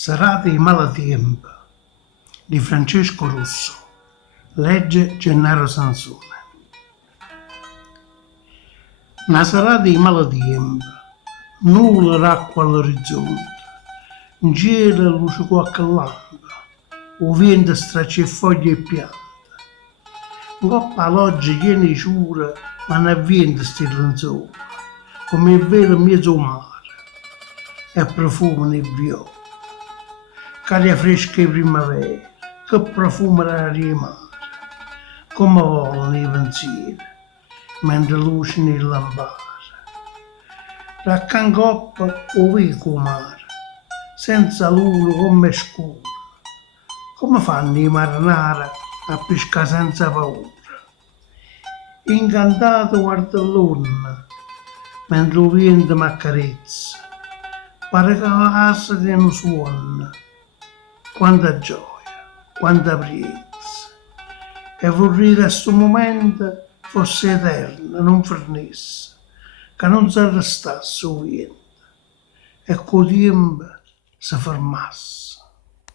Serate di malatiempo di Francesco Russo. Legge Gennaro Sansone. Una serata di malatiempo, nulla d'acqua all'orizzonte, in cielo luce qualche lampa, o vento straccia foglie e piante. Un coppa a loggia piena di ciura, ma non vento stilla sopra, come il vero mezzo mare, e profumo nebbioso. Caria fresca di primavera, che profumo l'aria di mare, come volano i pensieri, mentre luce nel lampare. Raccangoppa o vico mare, senza luna come scuro, come fanno i marinari a pescare senza paura. Incantato guarda l'onna, mentre il vento mi accarezza, pare che la casa che non suona. Quanta gioia, quanta priezza. E vorrei che questo momento fosse eterno, non finisse, che non si arrestasse il vento e che il tempo si fermasse.